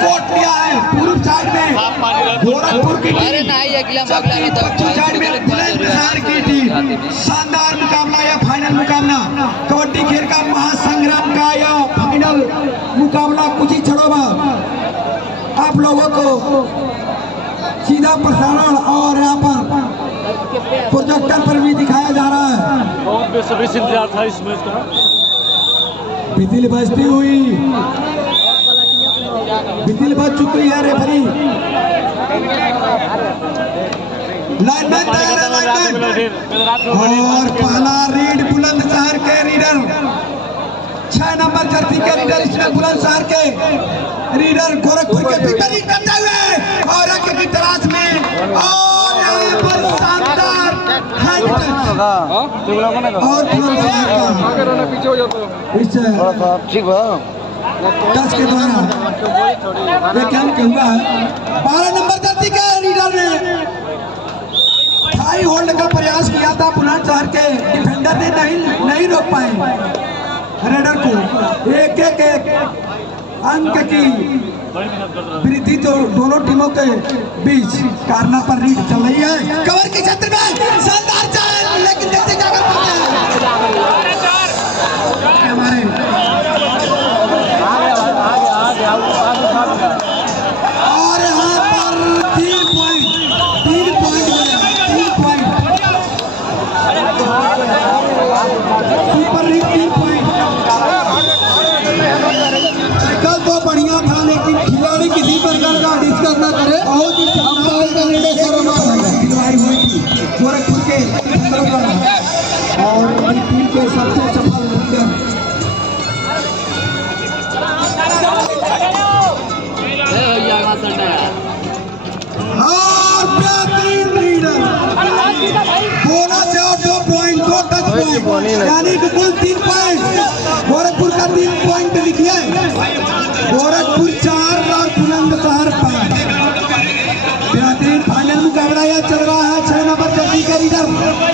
Coat लिया है पूर्व साइड में गोरखपुर की टीम, पश्चिम साइड में बुलंदशहर की टीम। शानदार मुकाबला या फाइनल मुकाबला कबड्डी खेल का महासंग्राम का या फाइनल मुकाबला कुछ ही क्षणों बाद आप लोगों को सीधा प्रसारण और यहाँ पर प्रोजेक्टर पर भी दिखाया जा रहा है। बहुत बेसब्री से इंतजार था इस मैच का। बिजली बजती हुई, बिजली बज चुकी है रेफरी। लाइनमैन तैयार है, लाइनमैन। और पहला रीड बुलंदशहर के रीडर 6 नंबर जर्सी के रीडर, इसमें बुलंदशहर के रीडर गोरखपुर के पीछे रीड करते हुए और अंक की तलाश में और यहाँ पर शानदार हैंड और टच के द्वारा व्याख्यान के हुआ है। 12 नंबर जर्सी के रीडर ने हाई होल्ड का प्रयास किया था, बुलंदशहर के डिफेंडर ने नहीं रोक पाए रेडर को। एक अंक की वृद्धि तो दोनों टीमों के बीच कारना पर रीड चल रही है। कवर के क्षेत्र में शानदार चाल, लेकिन देखते क्या कर पाते हैं हमारे और यहाँ पर 3 पॉइंट सुपर लीग 3 पॉइंट। कल तो बढ़िया था, लेकिन खिलाड़ी किसी प्रकार का डिस्कस न करे। बहुत ही गोरखपुर के और टीम के सबसे सफल लीडर और बेहतरीन लीडर बोनस है और 2 पॉइंट 2 टच पॉइंट, यानी कि कुल 3 पॉइंट गोरखपुर का 3 पॉइंट लिखिए। गोरखपुर 4 और बुलंदशहर 5। बेहतरीन फाइनल मुकाबला यह चल रहा है। 6 नंबर जर्सी के रीडर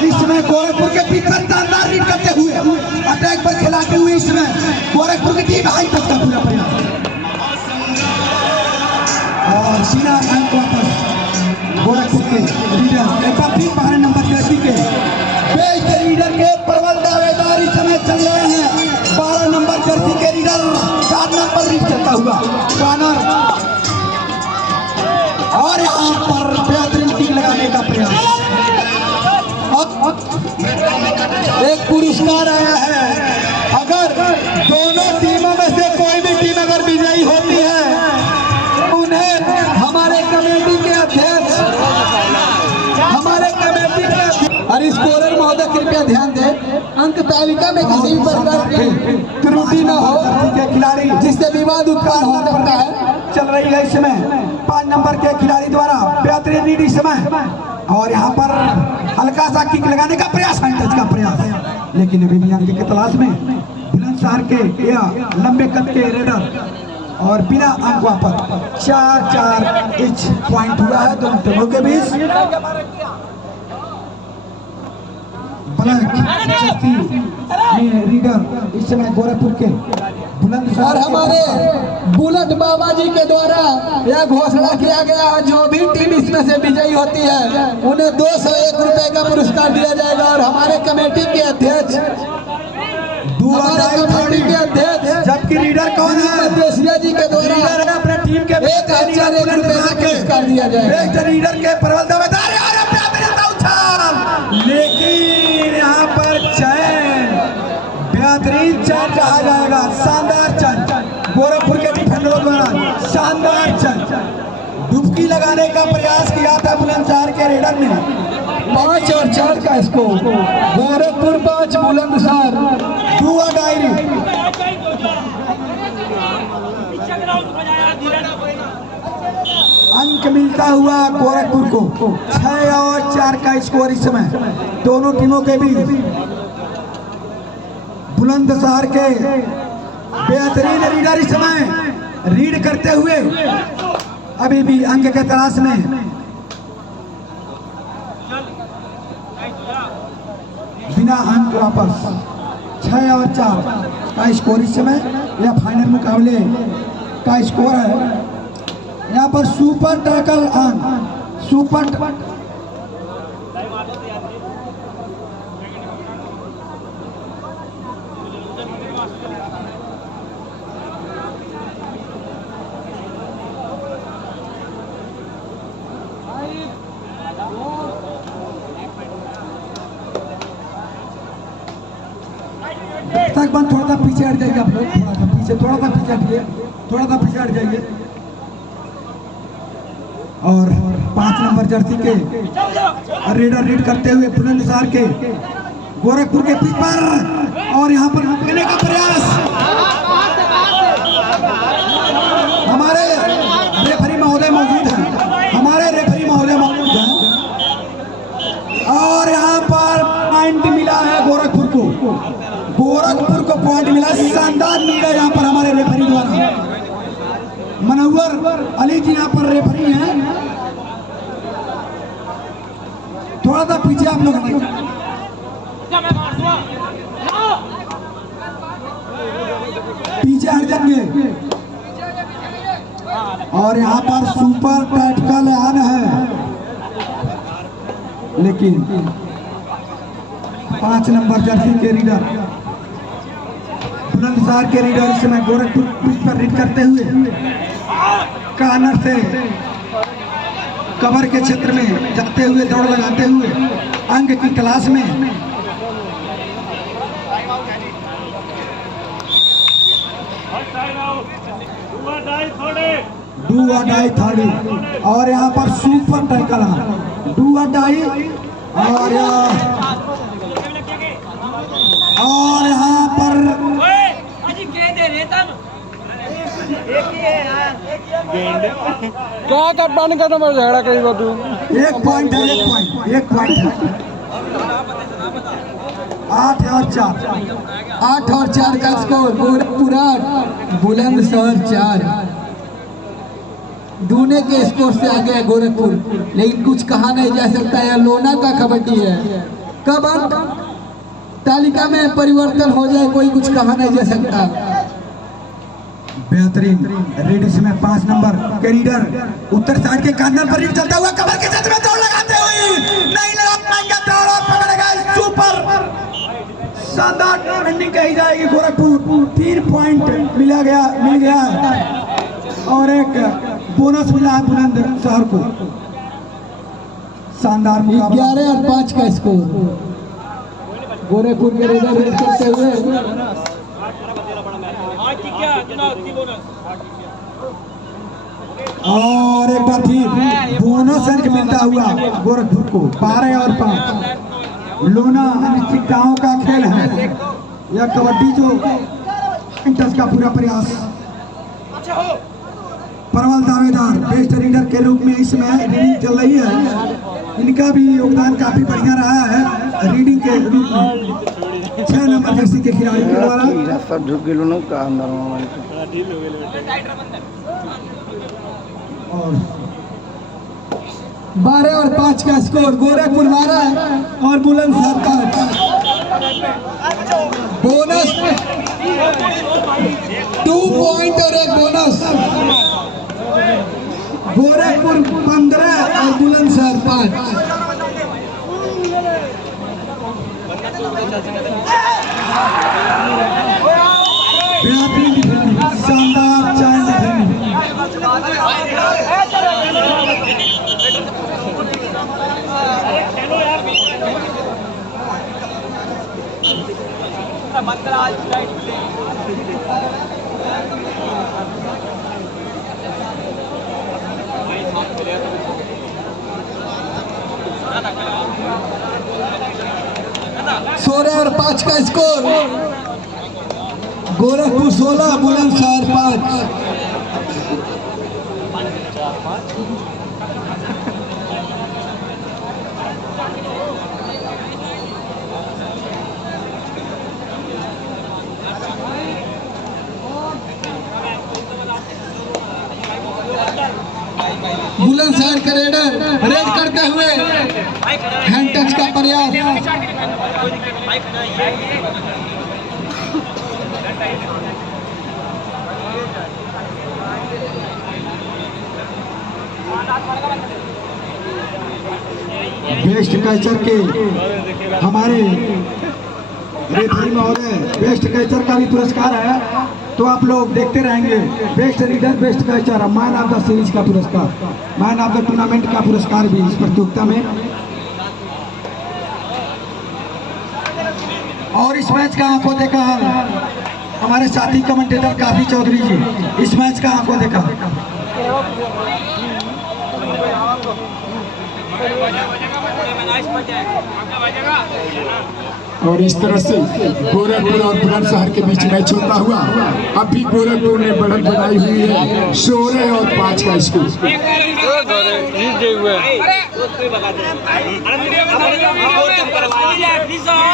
इसमें गोरखपुर के पीछे शानदार रीड करते हुए अटैक पर खिलाते हुए इसमें गोरखपुर की टीम हाई टच का पूरा प्रयास और सीधा अंक वापस गोरखपुर के रीडर। एक बार फिर 12 नंबर जर्सी के बेस्ट रीडर के प्रबल दावेदार इस समय चल रहे हैं। 12 नंबर जर्सी के रीडर 4 नंबर रीड करता हुआ कॉर्नर और यहाँ पर बेहतरीन किक लगाने का प्रयास। एक पुरस्कार आया है, अगर दोनों टीमों में से कोई भी टीम अगर विजयी होती है उन्हें हमारे कमेटी के अध्यक्ष और स्कोरर महोदय कृपया ध्यान दें, अंक तालिका में किसी भी प्रकार की त्रुटि न हो, खिलाड़ी जिससे विवाद उत्पन्न हो सकता है चल रही है। इस समय 5 नंबर के खिलाड़ी द्वारा बेहतरीन रीड इस समय और यहाँ पर हल्का सा किक लगाने का प्रयास, टच का प्रयास, लेकिन अभी भी अंक की तलाश में बुलंदशहर के या लंबे कद के रेडर और बिना अंक वापस 4-4 इंच पॉइंट हुआ है दोनों टीमों के बीच। रीडर इस समय गोरखपुर के बुलंदशहर हमारे बुलेट बाबा जी के द्वारा यह घोषणा किया गया है, जो भी टीम इसमें से विजयी होती है उन्हें 201 रुपए का पुरस्कार दिया जाएगा। और हमारे कमेटी के अध्यक्ष जबकि रीडर कौन है, देसिया जी के द्वारा अपने टीम के 1001 रुपए का पुरस्कार दिया जाएगा। रीडर के प्रबल दावेदार, लेकिन यहाँ पर चयन बेहतरीन चयन कहा जाएगा। शानदार चयन गोरखपुर के डिफेंडरों द्वारा, शानदार चयन डुबकी लगाने का प्रयास किया था बुलंदशहर के रेडर ने। 5 और 4 का स्कोर, गोरखपुर 5 बुलंदशहर 2 डायरी। अंक मिलता हुआ गोरखपुर को 6 और 4 का स्कोर इस समय दोनों टीमों के बीच। बुलंदशहर के बेहतरीन रीडर इस समय रीड करते हुए अभी भी अंक के तलाश में। बिना अंक वापस 6 और 4 का स्कोर इस समय यह फाइनल मुकाबले का स्कोर है। यहाँ पर सुपर टैकल ऑन, सुपर बंद। थोड़ा सा पीछे हट जाइए आप लोग, थोड़ा सा पीछे, थोड़ा सा पीछे हटिए, थोड़ा सा पीछे हट जाइए। और 5 नंबर जर्सी के रेडर रीड करते हुए बुलंदशहर के गोरखपुर के पिच पर, और यहाँ पर रोकने का प्रयास हमारे रेफरी महोदय मौजूद हैं, हमारे रेफरी महोदय मौजूद हैं, और यहाँ पर पॉइंट मिला है गोरखपुर को, गोरखपुर को पॉइंट मिला। शानदार निर्णय यहाँ पर हमारे रेफरी द्वारा, मनोवर अली जी यहाँ पर रेफरी हैं। थोड़ा सा पीछे आप लोग पीछे हट जाएंगे, और यहाँ पर सुपर टैक्टिकल ऑन है, लेकिन 5 नंबर जर्सी के रीडर बुलंदशहर के रीडर इस समय गोरखपुर पिच पर रीड करते हुए कॉर्नर से कवर के क्षेत्र में जाते हुए, दौड़ लगाते हुए अंक की तलाश में डू और डाई थर्डी, और यहाँ पर सुपर टैकल डू और डाई, और यहाँ पर क्या कप्तानी का नंबर झगड़ा करी तू? एक पॉइंट है, एक पॉइंट है। 8 और 4, 8 और 4 का स्कोर, गोरखपुर 8 बुलंदशहर 4। दूने के स्कोर से आगे है गोरखपुर, लेकिन कुछ कहा नहीं जा सकता है, लोना का कबड्डी है। कब अंक तालिका में परिवर्तन हो जाए कोई कुछ कहा नहीं जा सकता। बेहतरीन रेड में 5 नंबर के रीडर उत्तर साइड के कॉर्नर पर रीड चलता हुआ कवर के क्षेत्र में दौड़ लगाते हुए नहीं लगा पाएंगे, दौड़ पकड़ेगा सुपर शानदार रनिंग कही जाएगी। गोरखपुर 3 पॉइंट मिल गया और एक बोनस मिला है बुलंदशहर को। शानदार 11 और 5 का स्कोर, गोरखपुर के रीडर रीड करते हुए और एक बार फिर बोनस अंक मिलता हुआ गोरखपुर को। 12 और 5 लोना अनिश्चितताओं का खेल है, यह कबड्डी जो इंटस का पूरा प्रयास। परवल दावेदार बेस्ट रीडर के रूप में इसमें रीडिंग चल रही है, इनका भी योगदान काफी बढ़िया रहा है रीडिंग के रूप में। 6 नंबर जर्सी के खिलाड़ी के द्वारा और 12 और 5 का स्कोर, गोरखपुर 12 और बुलंदशहर 5। बोनस 2 पॉइंट और एक बोनस, गोरखपुर 15 और बुलंदशहर 5। शानदार चाइल्ड सोलह और 5 का स्कोर, गोरखपुर 16 बुलंदशहर 5। बुलंदशहर के रेडर रेड करते हुए हैंड टच का प्रयास। बेस्ट कैचर के हमारे रेफरी महोदय बेस्ट कैचर का भी पुरस्कार है, तो आप लोग देखते रहेंगे। Best reader, best catcher, man of the series का पुरस्कार, मैन ऑफ द टूर्नामेंट का पुरस्कार भी इस प्रतियोगिता में। और इस मैच का आंखों देखा हमारे साथी कमेंटेटर काफी चौधरी जी, इस मैच का आंखों देखा। और इस तरह से गोरखपुर और बुलंदशहर के बीच मैच होता हुआ अब भी गोरखपुर ने बढ़त बनाई हुई है 16 और 5 का स्कोर।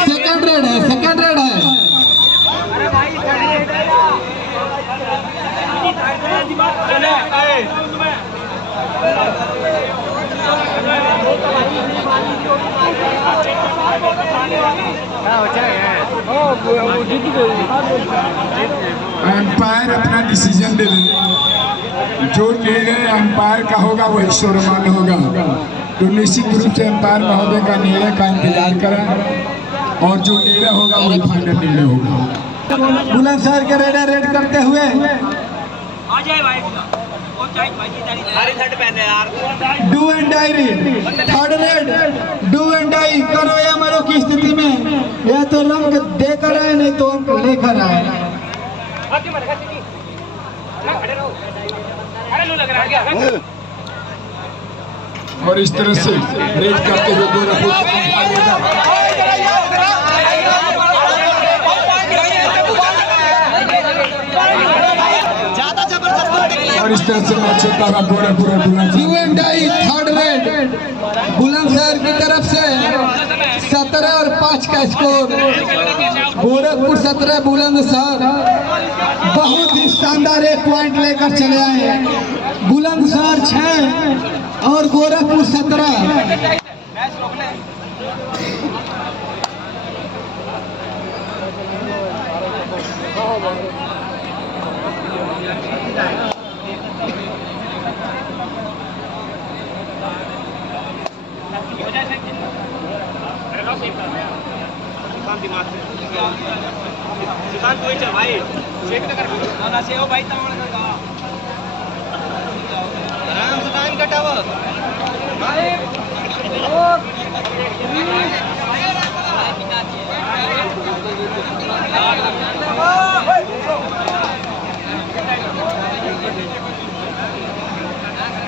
सेकंड रेड है, सेकंड रेड है। एम्पायर अपना डिसीजन दे दे, जो निर्णय एम्पायर का होगा वही सर्वमान्य होगा। तो निश्चित रूप से एम्पायर महोदय का निर्णय का इंतजार करें और जो निर्णय होगा वही फाइनल निर्णय होगा। बुलंदशहर के रेडर रेड करते हुए डू एंड डायरी third raid, do and die करो या मरो की स्थिति में, या तो रंग देकर आए नहीं तो अंक लेकर आए। और इस तरह से रेड करते हुए गोरखपुर और इस तरह से मैच होता हुआ गोरखपुर और do and die third raid Bulandshahr की तरफ से 17 और 5 का स्कोर। गोरखपुर 17, बुलंदशहर बहुत ही शानदार एक पॉइंट लेकर चले आए। बुलंदशहर 6 और गोरखपुर 17।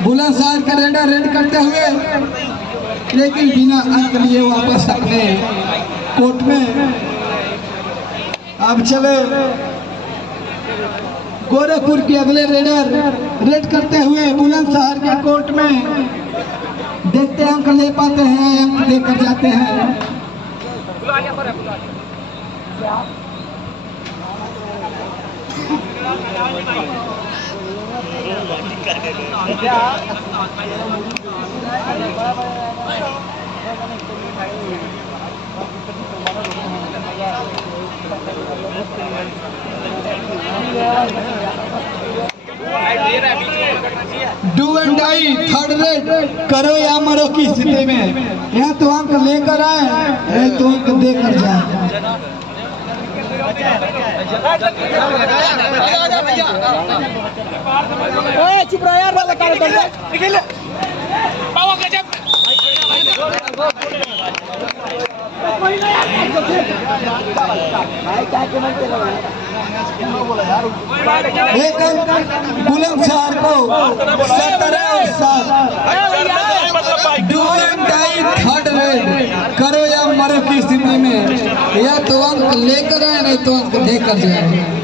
बुलंदशहर का रेडर रेड करते हुए, लेकिन बिना अंक लिए वापस अपने कोर्ट में। अब चले गोरखपुर के अगले रेडर रेड करते हुए बुलंदशहर के कोर्ट में। देखते हैं अंक ले पाते हैं, अंक देकर जाते हैं। Do and die third raid करो या मरो की स्थिति में, या तो अंक लेकर आए या तो अंक देकर जाए। चुप रहा यार, एक अंक बुलंदशहर को 17 और 7। Do and die third raid करो या मरो की स्थिति में, या तो अंक लेकर आए नहीं तो अंक देकर जाए।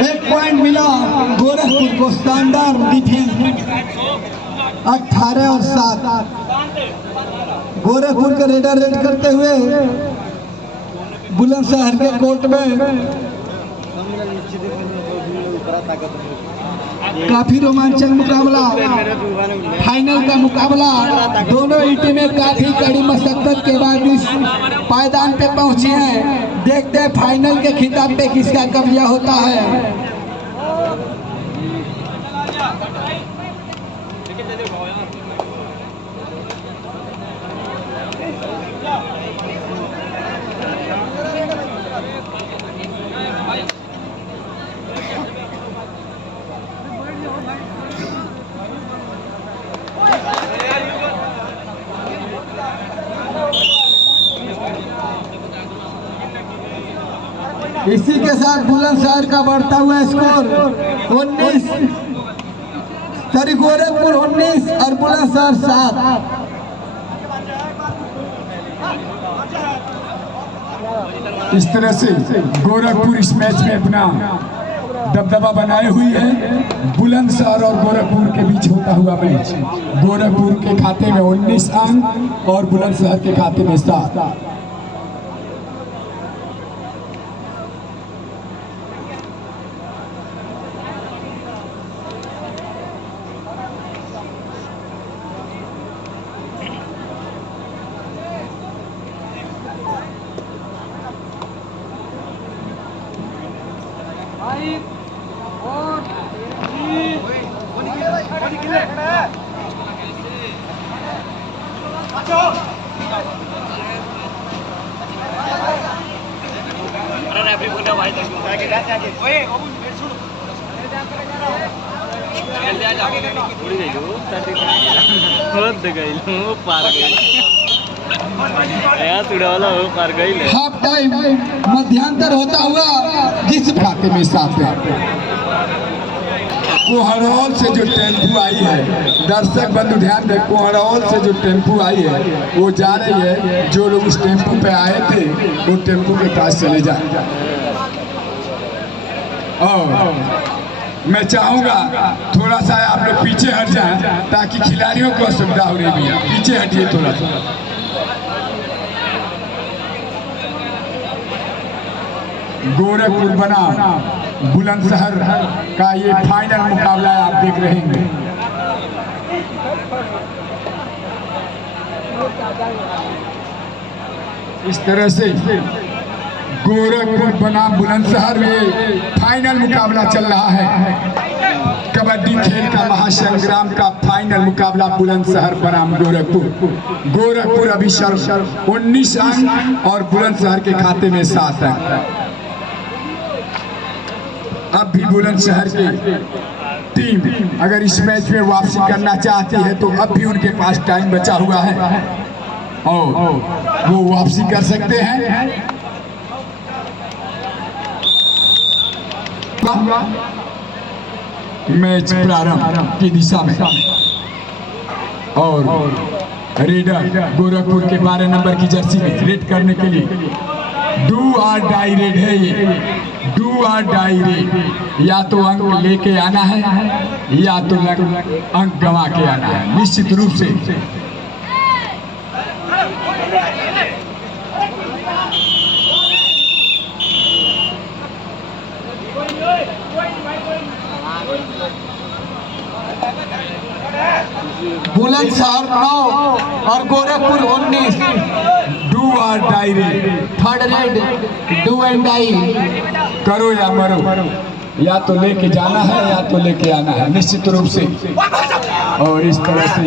एक पॉइंट मिला गोरखपुर को, शानदार डिफेंस। 18 और 7 गोरखपुर के रेडर रेड करते हुए बुलंदशहर के कोर्ट में काफी रोमांचक मुकाबला, फाइनल का मुकाबला। दोनों ही टीमें काफी कड़ी मशक्कत के बाद इस पायदान पे पहुंची हैं। देखते हैं फाइनल के खिताब पे किसका कब्जा होता है। इसी के साथ बुलंदशहर का बढ़ता हुआ स्कोर 19, गोरखपुर 19 और बुलंदशहर 7। इस तरह से गोरखपुर इस मैच में अपना दबदबा बनाए हुई है। बुलंदशहर और गोरखपुर के बीच होता हुआ मैच गोरखपुर के खाते में 19 अंक और बुलंदशहर के खाते में 7। हाफ टाइम मध्यांतर होता हुआ जिस खाते में 7 है। कोहरौल से जो टेम्पू आई है, दर्शक बंधु ध्यान दें, कोहरौल से जो टेम्पू आई है वो जा रही है। जो लोग उस टेम्पू पे आए थे वो टेम्पू के पास चले जाए। और मैं चाहूंगा थोड़ा सा आप लोग पीछे हट जाएं ताकि खिलाड़ियों को असुविधा हो रही है। पीछे हटिए थोड़ा सा। गोरखपुर बनाम बुलंदशहर का ये फाइनल मुकाबला आप देख रहे हैं। इस तरह से गोरखपुर बनाम बुलंदशहर में फाइनल मुकाबला चल रहा है। कबड्डी खेल का महासंग्राम का फाइनल मुकाबला बुलंदशहर बनाम गोरखपुर। गोरखपुर अभी 19 अंक और बुलंदशहर के खाते में 7 अंक। अब भी बुलंदशहर की टीम अगर इस मैच में वापसी करना चाहती है तो अब भी उनके पास टाइम बचा हुआ है और वो वापसी कर सकते हैं। मैच प्रारंभ की दिशा में और रेडर गोरखपुर के 12 नंबर की जर्सी में रेड करने के लिए डू और डाई रेड है। ये डू और डाई रेड, या तो अंक लेके आना है या तो अंक गंवा के आना है। निश्चित रूप से बुलंदशहर 9 और गोरखपुर 19। डू और die raid, third raid do and die. करो या मरो, या तो लेके जाना है या तो लेके आना है निश्चित रूप से। और इस तरह से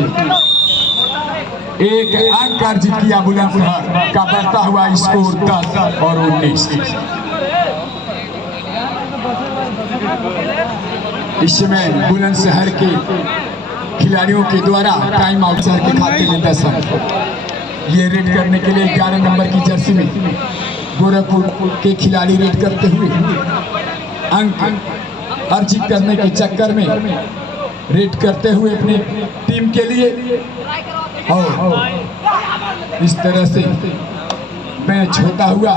एक अंक अर्जित किया बुलंदशहर का बढ़ता हुआ स्कोर 10 और 19। इस समय बुलंदशहर के खिलाड़ियों के द्वारा टाइम आउट के खाते में 10 अंक। ये रेड करने के लिए 11 नंबर की जर्सी में गोरखपुर के खिलाड़ी रेड करते हुए अंक अर्जित करने के चक्कर में रेड करते हुए अपनी टीम के लिए। और इस तरह से मैच होता हुआ,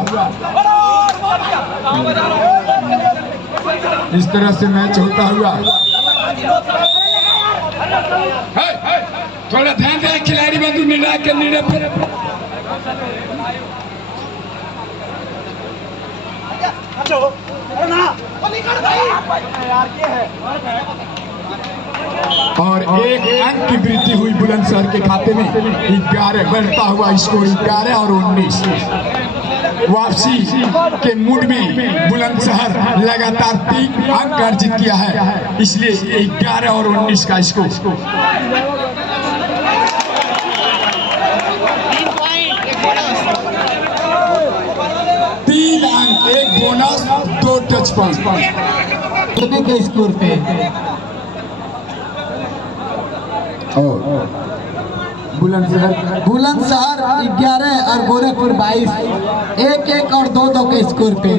इस तरह से मैच होता हुआ। थोड़ा ध्यान दें खिलाड़ी बंधु निर्णय के निर्णय पर। और एक अंक की वृद्धि हुई बुलंदशहर के खाते में। 11 बढ़ता हुआ स्कोर 11 और 19। वापसी के मूड में बुलंदशहर लगातार 3 अंक अर्जित किया है, इसलिए 11 और 19 का स्कोर। 3 अंक, 1 बोनस, 2 टच पॉइंट के स्कोर पे बुलंदशहर 11 और गोरखपुर 22, 1-1 और 2-2 के स्कोर पे।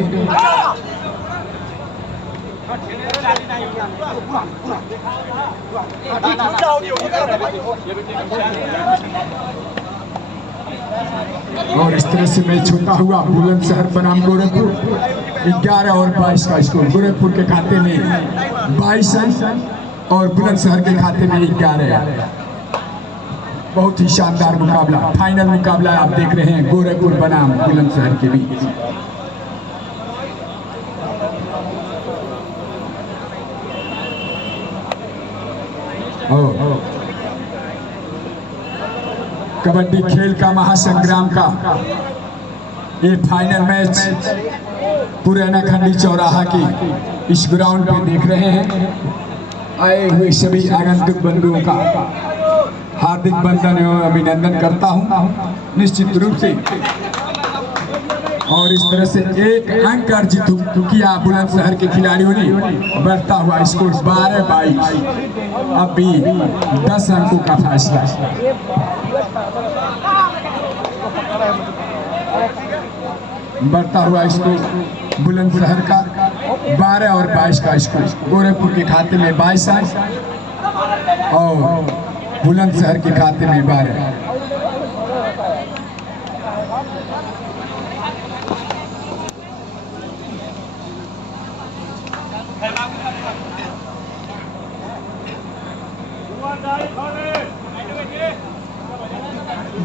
और इस तरह से मैच होता हुआ बुलंदशहर बनाम गोरखपुर 11 और 22 का स्कोर। गोरखपुर के खाते में 22 अंक और बुलंदशहर के खाते में 11। बहुत ही शानदार मुकाबला, फाइनल मुकाबला आप देख रहे हैं गोरखपुर बनाम बुलंदशहर के बीच। कबड्डी खेल का महासंग्राम का ये फाइनल मैच पुराना खंडी चौराहा की इस ग्राउंड पे देख रहे हैं। आए हुए सभी आगंतुक बंधुओं का हार्दिक बंधन एवं अभिनंदन करता हूं निश्चित रूप से। और इस तरह से 1 अंक अर्जित किया बुलंदशहर के खिलाड़ियों ने। बढ़ता हुआ स्कोर 12-22। अब भी 10 अंकों का फैसला। बढ़ता हुआ स्कोर बुलंदशहर का 12 और 22 का स्कोर। गोरखपुर के खाते में 22 अंक और बुलंदशहर के खाते में 12।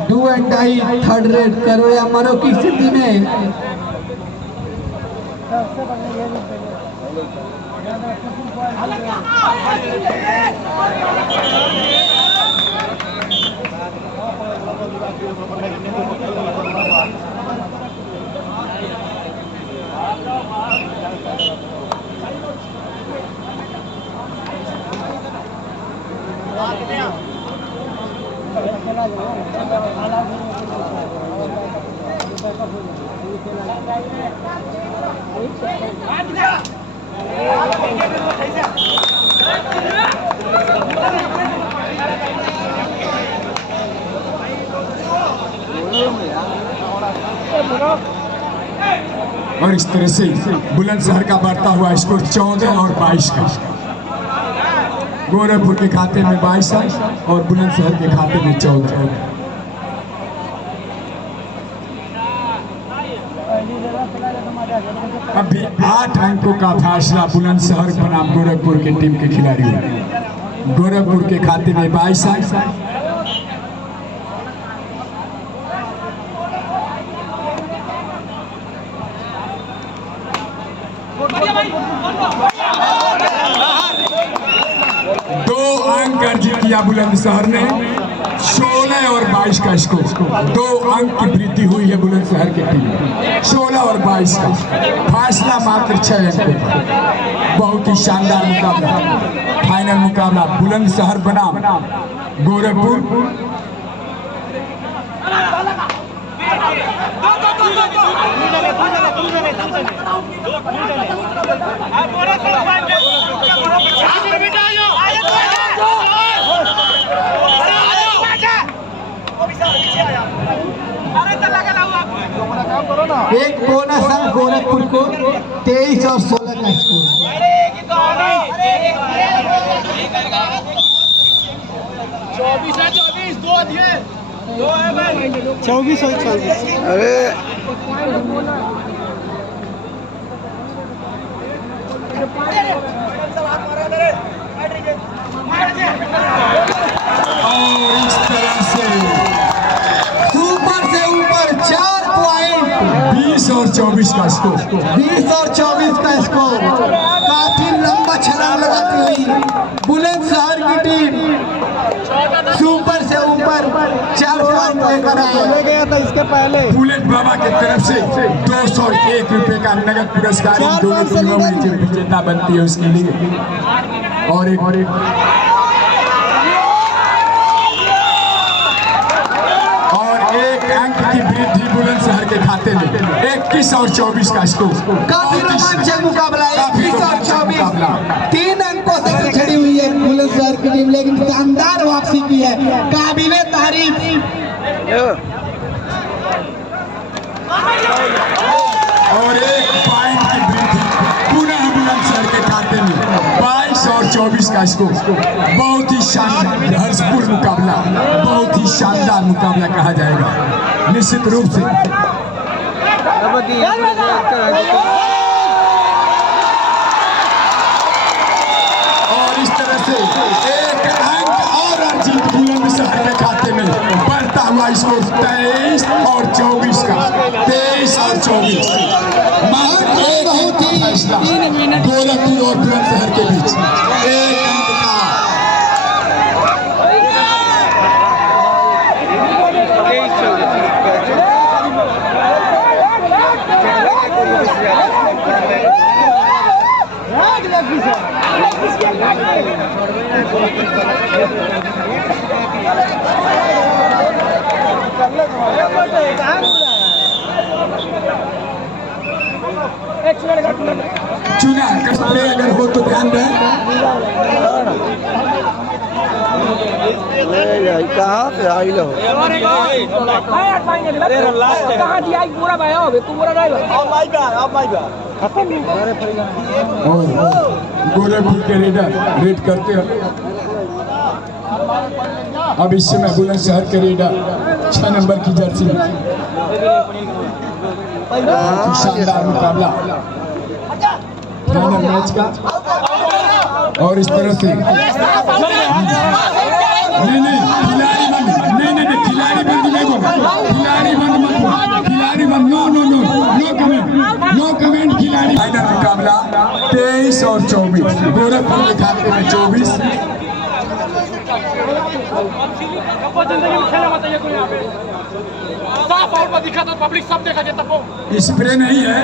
Do and die third raid करो या मरो की स्थिति में और इस तरह से बुलंदशहर का बढ़ता हुआ स्कोर 14 और 22 का। गोरखपुर के खाते में 22 और बुलंदशहर के खाते में 14। अभी 8 अंकों का फैसला बुलंदशहर बनाम गोरखपुर के टीम के खिलाड़ियों। गोरखपुर के खाते में 22 अंक अर्जित किया बुलंदशहर ने। 16 और 22 का स्कोर। 2 अंक की वृद्धि हुई है बुलंदशहर की टीम। 16 और 22 का फासला मात्र 6 अंकों का। बहुत ही शानदार मुकाबला, फाइनल मुकाबला बुलंदशहर बनाम गोरखपुर। एक बोनस अंक गोरखपुर को 23 और 16 का स्कोर। 24 और 24। अरे और इस तरह से ऊपर 4 पॉइंट 20 और 24 का स्कोर। 20 और 24 का स्कोर। काफी लंबा छलांग लगाती हुई बुलंदशहर की टीम सुपर से ऊपर 4 पॉइंट लेकर आई। ले गया था इसके पहले। बुलेट बाबा की तरफ से 201 रुपए का नगद पुरस्कार इन दोनों टीमों में जो विजेता बनती है उसके लिए। और एक अंक की वृद्धि बुलंदशहर के खाते में। 21 और 24 का स्कोर। काफी रोमांचक मुकाबला। 21 और 24 मुकाबला। 3 अंकों से पिछड़ी हुई है बुलंदशहर की टीम, लेकिन शानदार वापसी की है, काबिले तारीफ। और 1 पॉइंट की वृद्धि पुनः बुलंदशहर के खाते में। 22 और 24 का स्कोर। बहुत ही शानदार हर्षपूर्ण मुकाबला, बहुत ही शानदार मुकाबला कहा जाएगा निश्चित रूप से। और इस तरह से 1 अंक और अर्जित बुलंदशहर के खाते में बढ़ता हुआ स्कोर 23 और 24 का। 23 और 24 मात्र एक अंक का फैसला गोरखपुर और बुलंदशहर के बीच। 1 अंक का। चुना कसले अगर हो तो ध्यान दें। कहाँ से आई लो? कहाँ दिया पूरा भाई हो तू पूरा ड्राइवर और गोरखपुर के रेडर रेड करते हैं। अब इस समय बुलंदशहर के रेडर 6 नंबर की जर्सी में। शानदार मुकाबला फाइनल मैच का। और इस तरह से नहीं खिलाड़ी बंद नहीं बोला, खिलाड़ी बंद मत बोल, खिलाड़ी बंद नो कमेंट खिलाड़ी। फाइनल मुकाबला 23 और 24 गोरखपुर के खाते में 24। दिखा तो पब्लिक सब देखा जाता है। स्प्रे नहीं है।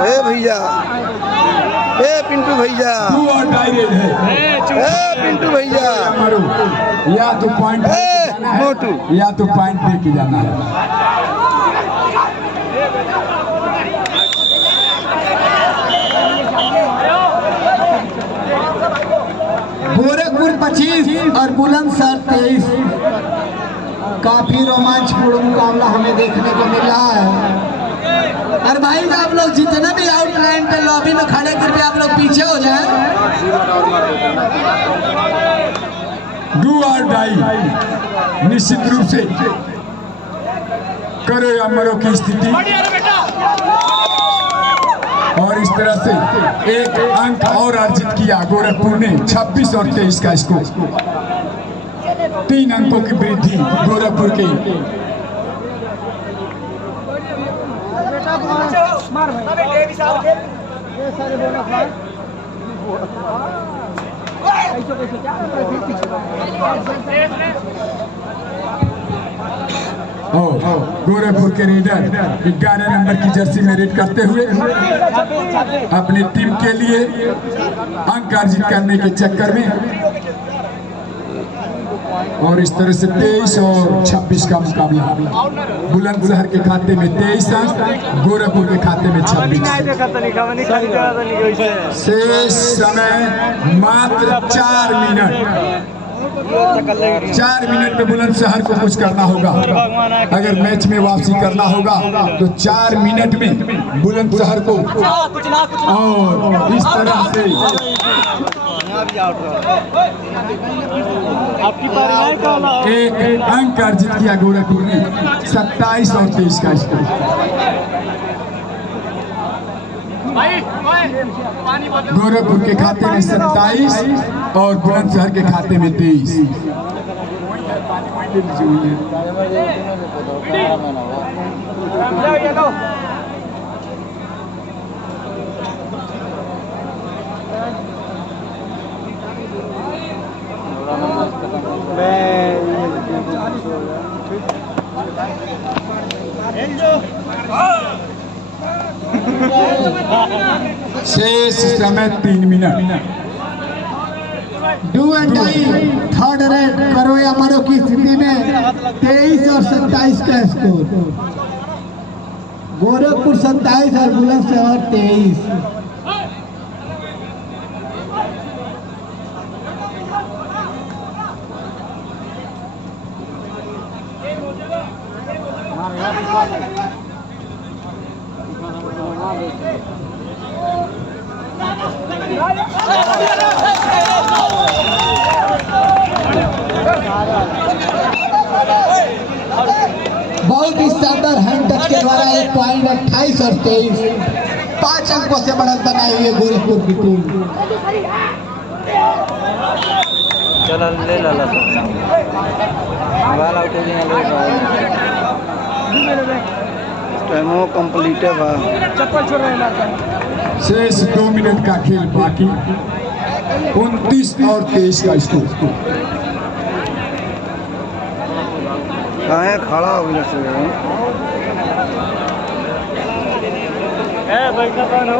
ए भैया, ए पिंटू भैया, 2 और डायरेक्ट है। ए पिंटू भैया, या तो पॉइंट मोटू, या तो पॉइंट दे के जाना है। गोरखपुर 25 और बुलंदशहर 23। काफी रोमांचपूर्ण मुकाबला हमें देखने को मिल रहा है। और भाई आप लोग जितने भी आउटलाइन पे लॉबी में खड़े कृपया आप लोग पीछे हो जाएं। डू और डाई निश्चित रूप से करो या मरो की स्थिति। और इस तरह से 1 अंक और अर्जित किया गोरखपुर ने। 26 और 23 का स्कोर। 3 अंकों की वृद्धि गोरखपुर के। गोरखपुर के रेडर 11 नंबर की जर्सी में रेड करते हुए अपनी टीम के लिए अंक अर्जित करने के चक्कर में। और इस तरह से 23 और 26 का मुकाबला। बुलंदशहर के खाते में 23 अंक, गोरखपुर के खाते में 26। शेष समय मात्र 4 मिनट। 4 मिनट में बुलंदशहर को कुछ करना होगा। अगर मैच में वापसी करना होगा तो 4 मिनट में बुलंदशहर को। और इस तरह से एक अंक अर्जित किया गोरखपुर ने। 27 और 23 का स्कोर। भाई पानी बोतल गोरखपुर के खाते में 27 और बुलंदशहर के खाते में 23। ये लो शेष समय 3 मिनट। Do and die third raid करो या मरो की स्थिति में 23 और 27 का स्कोर। गोरखपुर 27 और बुलंदशहर 23। बहुत ही शानदार हैंड टच के द्वारा 1 पॉइंट 28 और 23 5 अंकों से बढ़त बनाई हुई है गोरखपुर की टीम। चल ले ला ला वाला उठे टाइमो कंप्लीट है बा। चप्पल छोड़ रहे हैं शेष 2 मिनट का खेल बाकी। 29 और 23 का स्कोर। कहाँ है खड़ा हो गया से बैठा कौन हो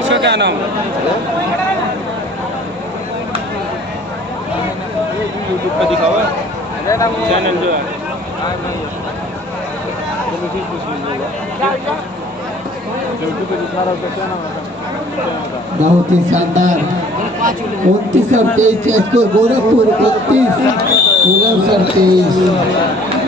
इसका क्या नाम यूट्यूब पे दिखा हुआ चैनल जो है यूट्यूब पे दिखा रहा है क्या नाम है बहुत ही शानदार 29 और 23 स्कोर। गोरखपुर 29 बुलंदशहर 23।